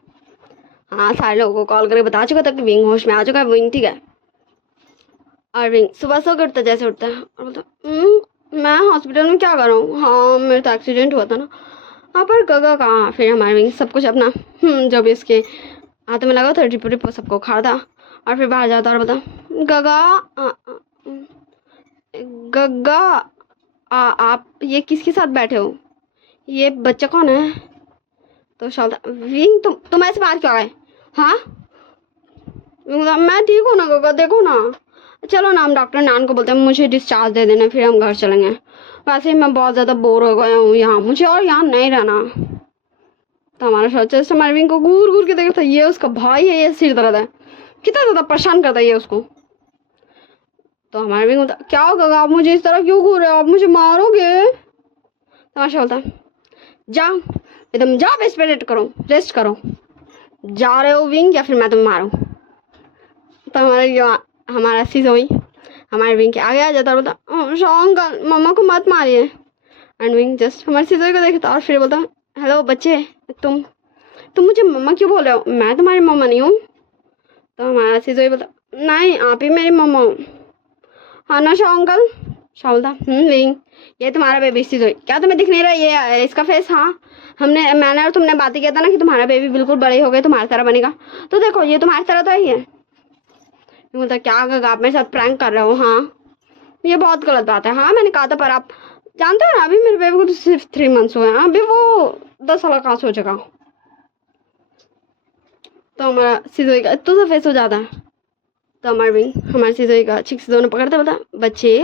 हाँ सारे लोगों को कॉल करके बता चुका था कि विंग होश में आ चुका है, विंग ठीक है। और विंग सुबह सो के उठता जैसे उठता है और बोलता मैं हॉस्पिटल में क्या कर रहा हूँ, हाँ मेरा तो एक्सीडेंट हुआ था ना, हाँ पर गगा कहाँ। फिर हमारे विंग सब कुछ अपना जो भी उसके हाथ में लगा था ड्रिप रिप सबको उखाड़ता और फिर बाहर जाता और बोलता गगा गगा आप ये किसके साथ बैठे हो, ये बच्चा कौन है। तो शायद विंग तुम ऐसे बाहर क्यों आए। हाँ मैं ठीक हूँ ना गगा, देखो ना, चलो ना हम डॉक्टर नान को बोलते हैं मुझे डिस्चार्ज दे देना, फिर हम घर चलेंगे। वैसे ही मैं बहुत ज़्यादा बोर हो गया हूँ यहाँ, मुझे और यहाँ नहीं रहना। तो हमारा शौचस्ट हमारे विंग को घूर घूर के देखता, ये उसका भाई है, ये सिर दर्द है, कितना ज़्यादा परेशान करता है ये उसको। तो हमारे विंग बोलता क्या होगा आप मुझे इस तरह क्यों घूर रहे हो, आप मुझे मारोगे। तमाशा बोलता जाओ एकदम जाओ बेस्ट पे रेस्ट करो, जा रहे हो विंग या फिर मैं तुम्हें मारूं। तो हमारा सिजोई हमारे विंग के आगे आ जाता और बोलता शाह अंकल मम्मा को मत मारिए। एंड विंग जस्ट हमारे सिजोई को देखता और फिर बोलता हेलो बच्चे, तुम मुझे मम्मा क्यों बोल रहे हो, मैं तुम्हारी मम्मा नहीं हूँ। तो हमारा सिजोई बोलता नहीं आप ही मेरी मम्मा हो। हाँ ना शाह अंकल। शाह बोलता विंग ये तुम्हारा बेबी सिजोई, क्या तुम्हें दिख नहीं रहा ये इसका फेस। हाँ मैंने और तुमने बात ही किया था ना कि तुम्हारा बेबी बिल्कुल बड़े हो गए तुम्हारी तरह बनेगा, तो देखो ये तुम्हारी तरह तो ही है। बोलता क्या आप मेरे साथ प्रैंक कर रहे हो, हाँ ये बहुत गलत बात है। हाँ मैंने कहा था पर आप जानते हो ना अभी मेरे बेबी को तो सिर्फ 3 मंथ्स हुए हैं, अभी वो 10 साल कहाँ सोचेगा। तो हमारा सिजोई का इतना सा फेस हो जाता है। तो हमारे सिजोई का चिक से दोनों पकड़ते बोलता बच्चे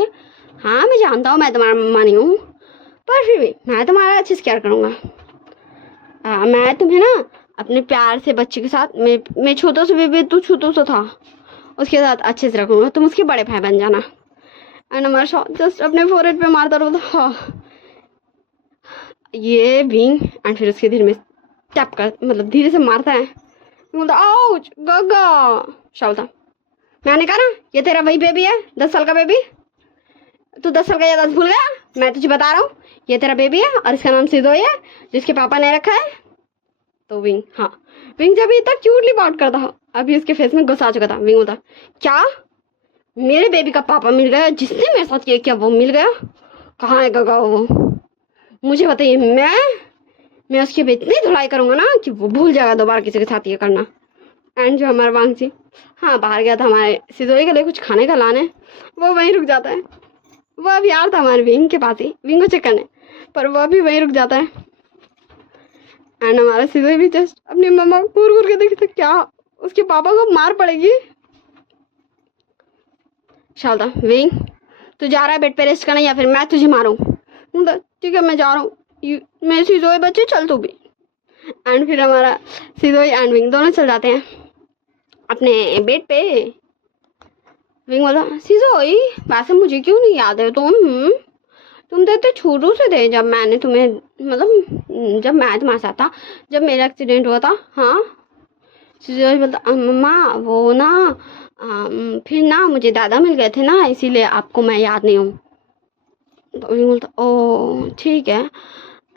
हाँ मैं जानता हूँ मैं तुम्हारा मम्मा नहीं हूँ, पर फिर भी मैं तुम्हारा अच्छे से केयर करूँगा। मैं तुम्हें ना अपने प्यार से बच्चे के साथ मैं छोटों से बेबी तू छोटों से था उसके साथ अच्छे से रखूँगा, तुम उसके बड़े भाई बन जाना। एंड हमारा शॉट जस्ट अपने फोरहेड पे मारता रहो हाँ ये विंग। एंड फिर उसके धीरे में टैप कर मतलब धीरे से मारता है, बोलता आउच गगा। शाह बोलता मैंने कहा ना ये तेरा वही बेबी है 10 साल का बेबी, तू 10 साल का या 10 भूल गया, मैं तुझे बता रहा हूँ ये तेरा बेबी है और इसका नाम सिजोई है जिसके पापा ने रखा है। तो विंग हाँ विंग जब इतना क्यूटली बात करता हो अभी उसके फेस में गुस्सा आ चुका था। विंग बोलता क्या मेरे बेबी का पापा मिल गया, जिसने मेरे साथ ये किया वो मिल गया, कहाँ है गगा वो, मुझे बताइए मैं उसकी भी इतनी धुलाई करूँगा ना कि वो भूल जाएगा दोबारा किसी के साथ ये करना। एंड जो हमारा वांगची हाँ बाहर गया था हमारे सिजोई के लिए कुछ खाने का लाने, वो वहीं रुक जाता है। वो अभी आ रहा था हमारे विंग के पास ही विंग को चेक करने, पर वो अभी वहीं रुक जाता है। एंड हमारा सिजोई भी जस्ट अपनी मम्मा को घूर घूर के देखता क्या उसके पापा को मार पड़ेगी। शालता विंग तू जा रहा है बेड पे रेस्ट करना या फिर मैं तुझे मारूं। ठीक है मैं जा रहा हूँ, मेरे सिजोई बच्चे चल तू भी। एंड फिर हमारा सिजोई एंड विंग दोनों चल जाते हैं अपने बेड पे। विंग बोला सिजोई वैसे मुझे क्यों नहीं याद है तुम तो इतने छोटू से थे जब मैंने तुम्हें मतलब जब मैं तुम्हारे साथ था जब मेरा एक्सीडेंट हुआ था। हाँ सिजोई बोलता मम्मा वो ना फिर ना मुझे दादा मिल गए थे ना इसीलिए आपको मैं याद नहीं हूँ। तो विंग बोलता ओ ठीक है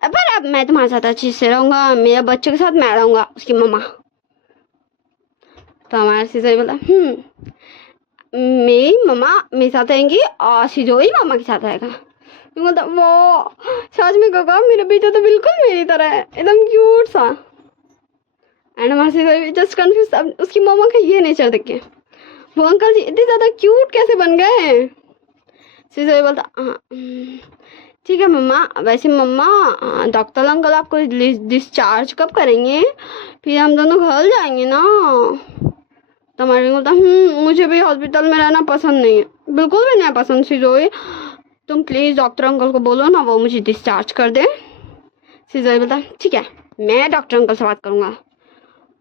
पर अब मैं तुम्हारे साथ अच्छे से रहूँगा, मेरे बच्चे के साथ मैं रहूँगा उसकी मम्मा। तो हमारा सिजोई बोला मेरी मम्मा मेरे साथ आएंगी और सिजोई मामा के साथ आएगा। मतलब वो सच में गगा मेरा बेटा तो बिल्कुल मेरी तरह है एकदम क्यूट सा। एंड हमारा सिजोई जस्ट कंफ्यूज उसकी मम्मा का ये नेचर देख के, वो अंकल जी इतने ज़्यादा क्यूट कैसे बन गए। सिजोई बोलता ठीक है मम्मा, वैसे मम्मा डॉक्टर अंकल आपको डिस्चार्ज कब करेंगे, फिर हम दोनों घर जाएंगे ना। तो हमारे विंग बोलता मुझे भी हॉस्पिटल में रहना पसंद नहीं है, बिल्कुल भी नहीं पसंद सिजोई, तुम प्लीज़ डॉक्टर अंकल को बोलो ना वो मुझे डिस्चार्ज कर दे। सिजोई बोलता ठीक है, मैं डॉक्टर अंकल से बात करूँगा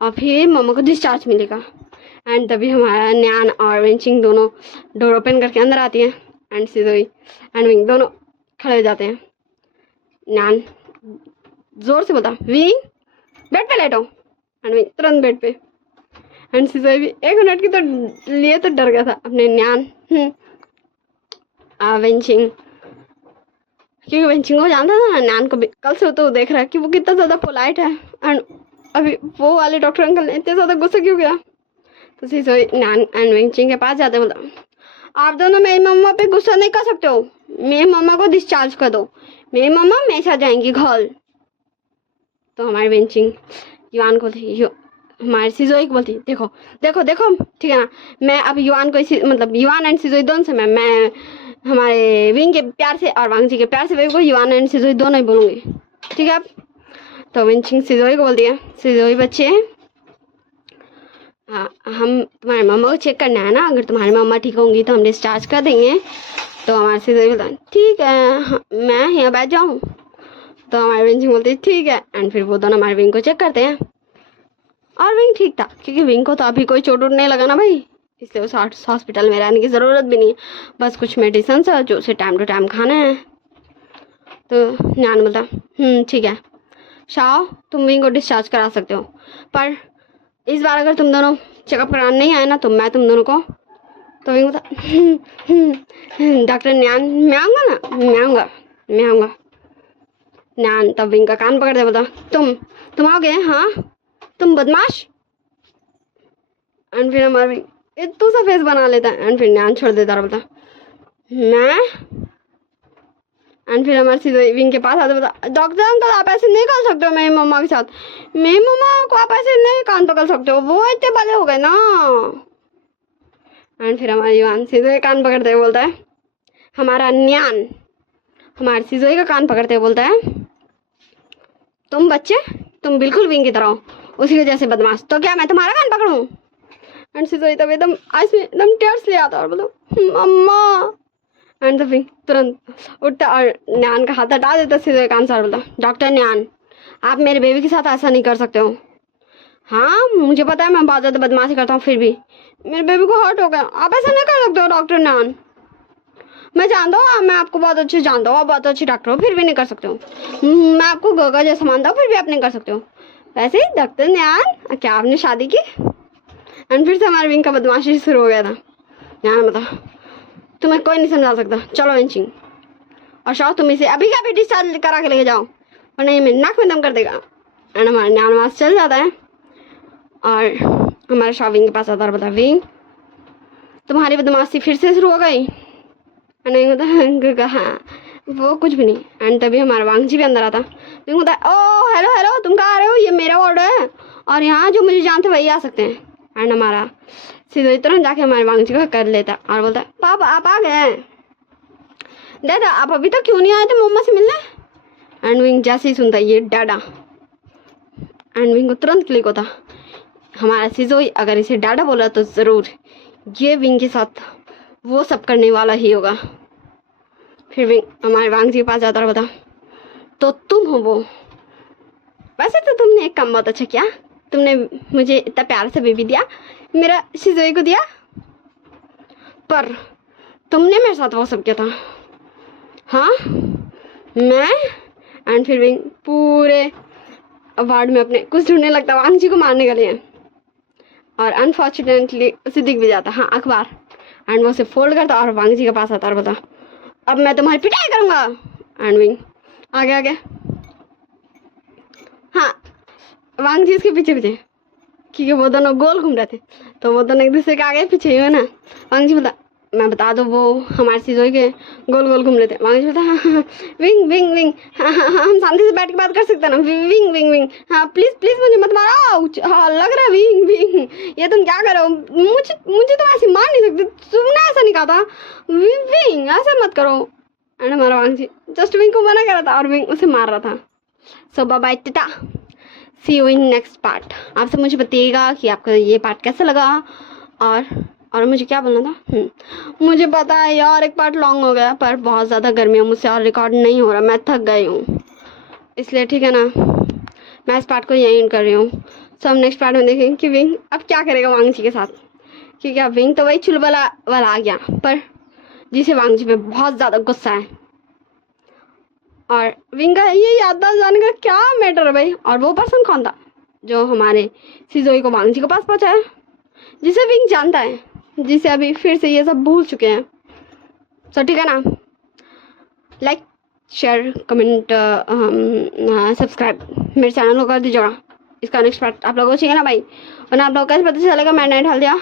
और फिर मम्मा को डिस्चार्ज मिलेगा। एंड तभी हमारा न्यान और वेंचिंग दोनों डोर ओपन करके अंदर आती है। एंड सिजोई एंड विंग दोनों खड़े हो जाते हैं। न्यान जोर से बोलता विंग बेड पे लेटो, एंड विंग तुरंत बेड पे। एंड सिजोई भी 1 मिनट की तो लिए तो डर गया था अपने न्यान वेंचिंग, क्योंकि वेंचिंग को जानता था ना न्यान को भी कल से तो देख रहा है कि वो कितना ज़्यादा पोलाइट है। एंड अभी वो वाले डॉक्टर अंकल ने इतने ज़्यादा गुस्सा क्यों किया। तो सिजोई न्यान एंड वेंचिंग के पास जाते बोला आप दोनों मेरी मम्मा पे गुस्सा नहीं कर सकते हो, मेरी मम्मा को डिस्चार्ज कर दो, मेरी मम्मा मेरे साथ जाएंगी घर। तो हमारे वेंचिंग युआन को हमारे सिजोई को बोलती देखो देखो देखो ठीक है ना, मैं अब युआन को इसी मतलब युआन एंड सिजोई दोनों से मैं हमारे विंग के प्यार से और वांगजी के प्यार से बेबी को युआन एंड सिजोई दोनों ही बोलूँगी, ठीक है। तो वेंचिंग सिजोई को बोलती है सिजोई बच्चे हाँ हम तुम्हारे मम्मा को चेक करना है ना, अगर तुम्हारी मम्मा ठीक होंगी तो हम डिस्चार्ज कर देंगे। तो हमारे सिजोई बोलता ठीक है हाँ, मैं यहाँ बैठ जाऊँ। तो हमारे वेंचिंग बोलती है ठीक है। एंड फिर वो दोनों हमारे विंग को चेक करते हैं और विंग ठीक था, क्योंकि विंग को तो अभी कोई चोट वोट नहीं लगा ना भाई, इसलिए उस हॉस्पिटल में रहने की ज़रूरत भी नहीं है, बस कुछ मेडिसिन है जो उसे टाइम टू टाइम खाना है। तो न्यान बोलता ठीक है शाओ तुम विंग को डिस्चार्ज करा सकते हो, पर इस बार अगर तुम दोनों चेकअप कराने नहीं आए ना तो मैं तुम दोनों को। तो विंग बोलता डॉक्टर न्यान मैं आऊँगा ना, मैं आऊँगा। न्यान तब विंग का कान पकड़ दे बोलता तुम आओगे हाँ तुम बदमाश। एंड फिर हमारा विंग इतना सा फेस बना लेता है। एंड फिर न्यान छोड़ देता और बोलता मैं। एंड फिर हमारे सिजोई विंग के पास आते बोलता डॉक्टर अंकल आप ऐसे नहीं कर सकते हो मेरी मम्मा के साथ, मेरी मम्मा को आप ऐसे नहीं कान पकड़ सकते हो, वो इतने बड़े हो गए ना। एंड फिर हमारे युआन सिजोई कान पकड़ते हुए बोलता है हमारा न्यान हमारे सिजोई का कान पकड़ते हुए बोलता है तुम बच्चे तुम बिल्कुल विंग की तरह हो, उसी वजह से बदमाश, तो क्या मैं तुम्हारा कान पकड़ूं। एंड सिजोई तब एकदम आज में एकदम टेयर्स ले आता और बोलो मम्मा। एंड तो फिर तुरंत उठता और न्यान का हाथ हटा देता सिजोई कान से और बोलता डॉक्टर न्यान आप मेरे बेबी के साथ ऐसा नहीं कर सकते हो। हाँ मुझे पता है मैं बहुत ज़्यादा बदमाशी करता हूँ, फिर भी मेरे बेबी को हर्ट हो गया, आप ऐसा नहीं कर सकते हो डॉक्टर न्यान। मैं जानता हूँ मैं आपको बहुत अच्छे जानता हूँ, आप बहुत अच्छे डॉक्टर हो, फिर भी नहीं कर सकते हो। मैं आपको गगा जैसा मानता हूँ, फिर भी आप नहीं कर सकते हो। वैसे ही डॉक्टर न्यान क्या आपने शादी की। एंड फिर से हमारे विंग का बदमाशी शुरू हो गया था। न्यान बता तुम्हें कोई नहीं समझा सकता, चलो वेंचिंग और शाओ तुम इसे अभी का भी डिस्चार्ज करा के लेके जाओ और नहीं मैं नाक में दम कर देगा। एंड हमारा न्यान वहाँ से चल जाता है और हमारे शाओ विंग के पास आता है बता विंग तुम्हारी बदमाशी फिर से शुरू हो गई। नहीं होता हाँ वो कुछ भी नहीं। एंड तभी हमारा वांगजी भी अंदर आता विंग होता है ओ हेलो हेलो तुम कहाँ आ रहे हो, ये मेरा वार्ड है और यहाँ जो मुझे जानते वही आ सकते हैं। एंड हमारा सिजोई तुरंत जाके हमारे वांगजी को कर लेता और बोलता है पापा आप आ गए दादा, आप अभी तक क्यों नहीं आए थे मम्मा से मिलने। एंड विंग जैसे ही सुनता ये डाडा एंड विंग को तुरंत क्लिक होता हमारा सिजोई अगर इसे डाडा बोला तो ज़रूर ये विंग के साथ वो सब करने वाला ही होगा। फिर विंग हमारे वांगजी के पास जाता और बता तो तुम हो वो, वैसे तो तुमने एक काम बहुत अच्छा किया, तुमने मुझे इतना प्यार से बेबी दिया, मेरा सिजोई को दिया, पर तुमने मेरे साथ वो सब किया था हाँ मैं। एंड फिर विंग पूरे वार्ड में अपने कुछ ढूंढने लगता वांगजी को मारने के लिए और अनफॉर्चुनेटली उसे दिख भी जाता हाँ अखबार। एंड वो उसे फोल्ड करता और वांगजी के पास आता और बता अब मैं तुम्हारी पिटाई करूँगा। एंड विंग आगे आगे हाँ वांगजी इसके पीछे पीछे क्योंकि वो दोनों गोल घूम रहे थे तो वो दोनों एक दूसरे के आगे पीछे ही है ना। वांगजी बोला मैं बता दो वो हमारे सिजोई के गोल गोल घूम रहे थे। वांगजी बोला हाँ विंग विंग विंग हाँ हम शांति से बैठ के बात कर सकते हैं ना विंग विंग विंग हाँ प्लीज़ प्लीज़ मुझे मत मारो हाँ लग रहा है विंग विंग ये तुम क्या करो मुझे तुम ऐसे मार नहीं सकते, तुमने ऐसा नहीं कहा था विंग ऐसा मत करो। एंड हमारा वांगजी जस्ट विंग को मना कर रहा था और विंग उसे मार रहा था। So bye bye tata, see you in next part. आप सब मुझे बताइएगा कि आपको ये पार्ट कैसा लगा और मुझे क्या बोलना था? मुझे पता है यार, एक पार्ट लॉन्ग हो गया, पर बहुत ज़्यादा गर्मी है, मुझसे और रिकॉर्ड नहीं हो रहा, मैं थक गई हूँ, इसलिए ठीक है ना, मैं इस पार्ट को यहीं एंड कर रही हूँ। सो हम नेक्स्ट पार्ट में देखेंगे कि विंग अब क्या करेगा वांगजी के साथ, क्योंकि अब विंग तो वही चुलबुला वाला आ गया, पर जिसे वांगजी पे बहुत ज़्यादा गुस्सा है। और विंग का ये याददाश्त जाने का क्या मैटर है भाई? और वो पर्सन कौन था जो हमारे सिजोई को वांगजी के पास पहुँचाया, जिसे विंग जानता है, जिसे अभी फिर से ये सब भूल चुके हैं। सो ठीक है ना, लाइक शेयर कमेंट सब्सक्राइब मेरे चैनल को कर दीजिएगा। इसका नेक्स्ट पार्ट आप लोगों को चाहिए ना भाई, वरना आप लोगों को कैसे पता चलेगा मैंने डाल दिया।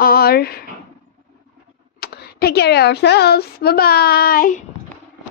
और take care yourselves, bye bye.